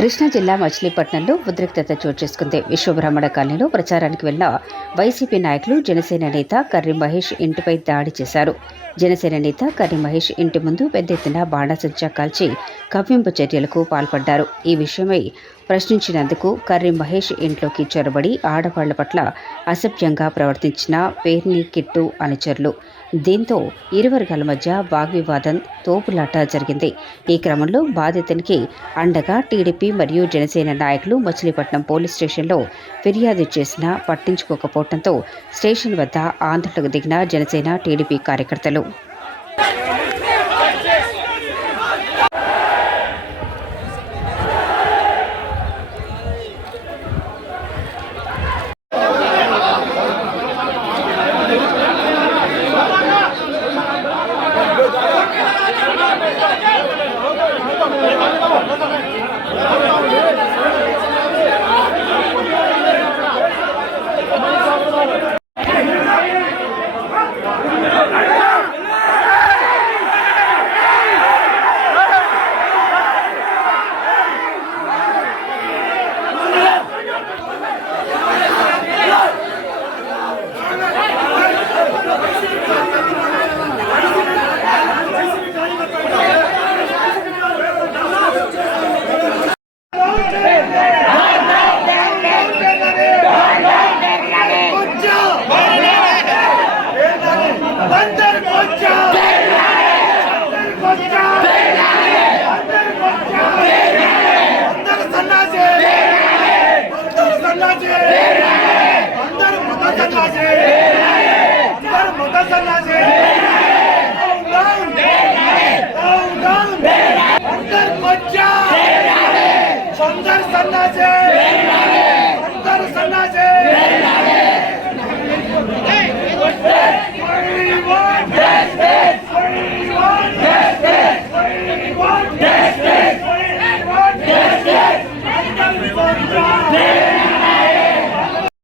కృష్ణా జిల్లా మచిలీపట్నంలో ఉద్రిక్తత చోటు చేసుకుంది. విశ్వబ్రాహ్మణ కాలనీలో ప్రచారానికి వెళ్లిన వైసీపీ నాయకులు జనసేన నేత కర్రి మహేష్ ఇంటిపై దాడి చేశారు. జనసేన నేత కర్రి మహేష్ ఇంటి ముందు పెద్ద ఎత్తున బాణాసంచా కాల్చి కవ్వింపు చర్యలకు పాల్పడ్డారు. ఈ విషయమై ప్రశ్నించినందుకు కర్రి మహేష్ ఇంట్లోకి చొరబడి ఆడవాళ్ల పట్ల అసభ్యంగా ప్రవర్తించిన పేర్ని కిట్టు అనుచరులు. దీంతో ఇరు వర్గాల మధ్య వాగ్వివాదం, తోపులాట జరిగింది. ఈ క్రమంలో బాధితునికి అండగా టీడీపీ మరియు జనసేన నాయకులు మచిలీపట్నం పోలీస్ స్టేషన్లో ఫిర్యాదు చేసినా పట్టించుకోకపోవడంతో స్టేషన్ వద్ద ఆందోళనకు దిగిన జనసేన టీడీపీ కార్యకర్తలు Yeah!